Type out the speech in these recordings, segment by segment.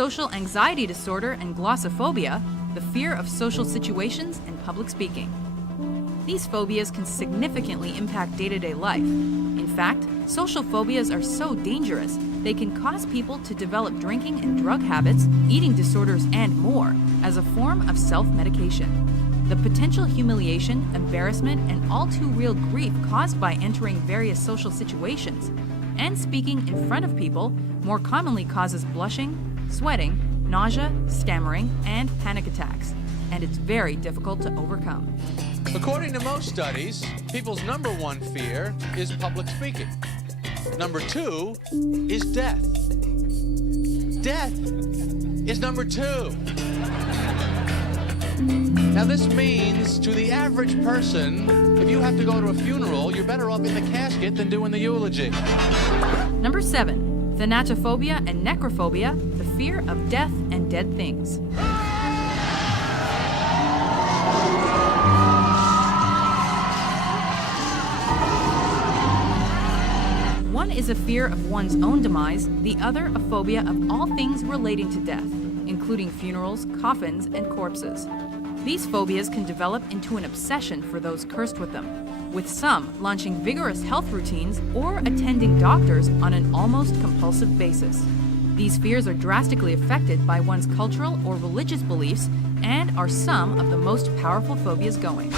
social anxiety disorder and glossophobia, the fear of social situations and public speaking. These phobias can significantly impact day-to-day life. In fact, social phobias are so dangerous, they can cause people to develop drinking and drug habits, eating disorders, and more, as a form of self-medication. The potential humiliation, embarrassment, and all too real grief caused by entering various social situations and speaking in front of people more commonly causes blushing, sweating, nausea, stammering, and panic attacks, and it's very difficult to overcome. According to most studies, people's number one fear is public speaking. Number two is death. Death is number two. Now this means to the average person, if you have to go to a funeral, you're better off in the casket than doing the eulogy. Number 7, thanatophobia and necrophobia, the fear of death and dead things. One is a fear of one's own demise, the other a phobia of all things relating to death, including funerals, coffins, and corpses. These phobias can develop into an obsession for those cursed with them, with some launching vigorous health routines or attending doctors on an almost compulsive basis. These fears are drastically affected by one's cultural or religious beliefs and are some of the most powerful phobias going.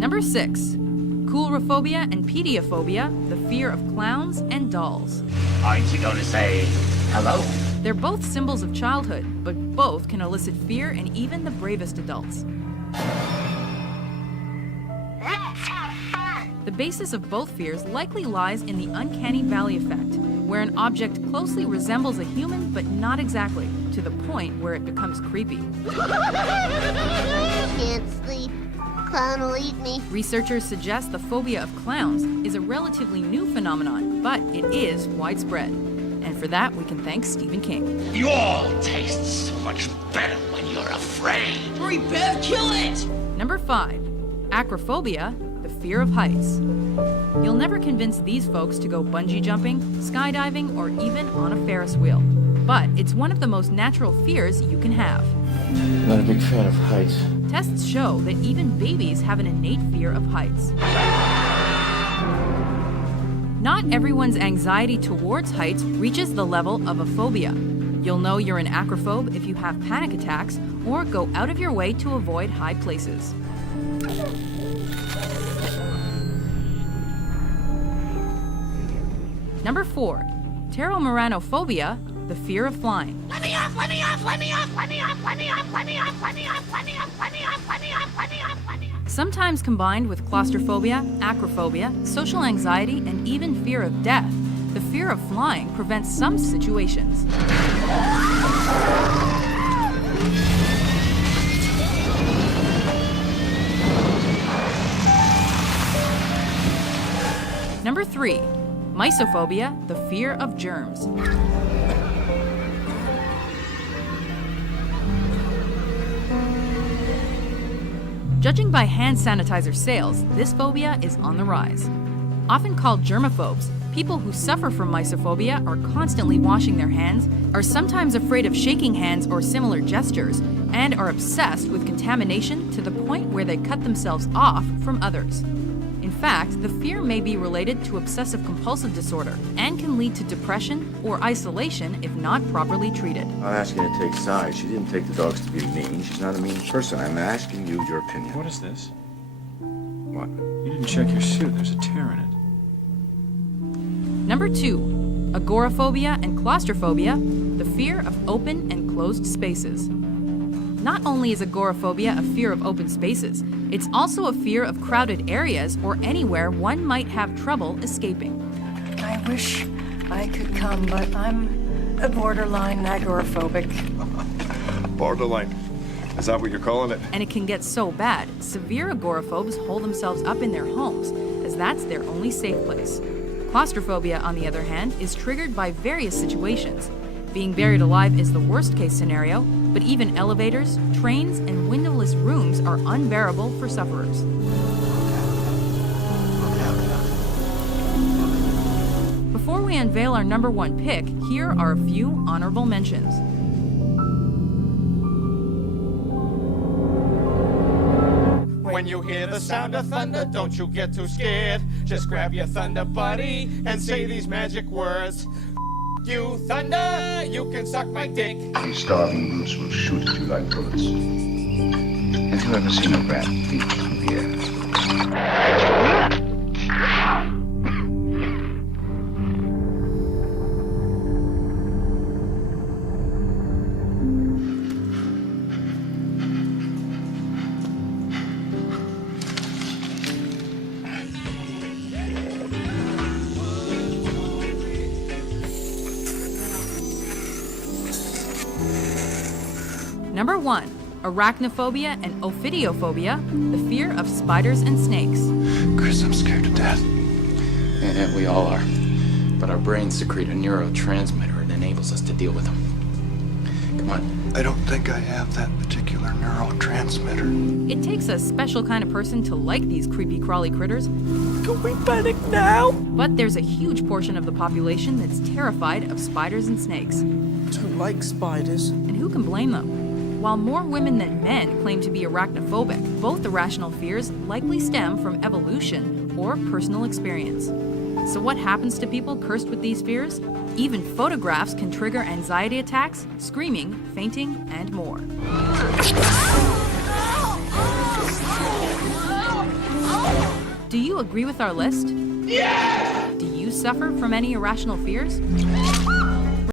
Number 6. Coulrophobia and pediophobia, the fear of clowns and dolls. Aren't you going to say hello? They're both symbols of childhood, but both can elicit fear in even the bravest adults. Let's have fun! The basis of both fears likely lies in the uncanny valley effect, where an object closely resembles a human but not exactly, to the point where it becomes creepy. Can't sleep. Clown will eat me. Researchers suggest the phobia of clowns is a relatively new phenomenon, but it is widespread. And for that, we can thank Stephen King. You all taste so much better when you're afraid. Hurry, Bev, kill it! Number 5, acrophobia, the fear of heights. You'll never convince these folks to go bungee jumping, skydiving, or even on a Ferris wheel. But it's one of the most natural fears you can have. Not a big fan of heights. Tests show that even babies have an innate fear of heights. Not everyone's anxiety towards heights reaches the level of a phobia. You'll know you're an acrophobe if you have panic attacks or go out of your way to avoid high places. Number 4, pteromeranophobia, the fear of flying. Let me off! Let me off! Let me off! Let me off! Let me off! Let me off! Let me off! Let me off! Let me off! Let me off! Let me off! Let me off! Sometimes combined with claustrophobia, acrophobia, social anxiety, and even fear of death, the fear of flying prevents some situations. Number 3, mysophobia, the fear of germs. Judging by hand sanitizer sales, this phobia is on the rise. Often called germaphobes, people who suffer from mysophobia are constantly washing their hands, are sometimes afraid of shaking hands or similar gestures, and are obsessed with contamination to the point where they cut themselves off from others. In fact, the fear may be related to obsessive-compulsive disorder and can lead to depression or isolation if not properly treated. I'm not asking you to take sides. She didn't take the dogs to be mean. She's not a mean person. I'm asking you your opinion. What is this? What? You didn't check your suit. There's a tear in it. Number 2, agoraphobia and claustrophobia, the fear of open and closed spaces. Not only is agoraphobia a fear of open spaces, it's also a fear of crowded areas or anywhere one might have trouble escaping. I wish I could come, but I'm a borderline agoraphobic. Borderline. Is that what you're calling it? And it can get so bad, severe agoraphobes hold themselves up in their homes, as that's their only safe place. Claustrophobia, on the other hand, is triggered by various situations. Being buried alive is the worst-case scenario, but even elevators, trains, and windowless rooms are unbearable for sufferers. unveil our number one pick, here are a few honorable mentions. When you hear the sound of thunder, don't you get too scared. Just grab your thunder buddy and say these magic words. You thunder, you can suck my dick. These starving brutes will shoot at you like bullets. Have you ever seen a rat leap through the air? Number 1. Arachnophobia and ophidiophobia, the fear of spiders and snakes. Chris, I'm scared to death. Yeah, we all are. But our brains secrete a neurotransmitter that enables us to deal with them. Come on. I don't think I have that particular neurotransmitter. It takes a special kind of person to like these creepy crawly critters. Can we panic now? But there's a huge portion of the population that's terrified of spiders and snakes. Don't like spiders. And who can blame them? While more women than men claim to be arachnophobic, both irrational fears likely stem from evolution or personal experience. So what happens to people cursed with these fears? Even photographs can trigger anxiety attacks, screaming, fainting, and more. Do you agree with our list? Yeah! Do you suffer from any irrational fears?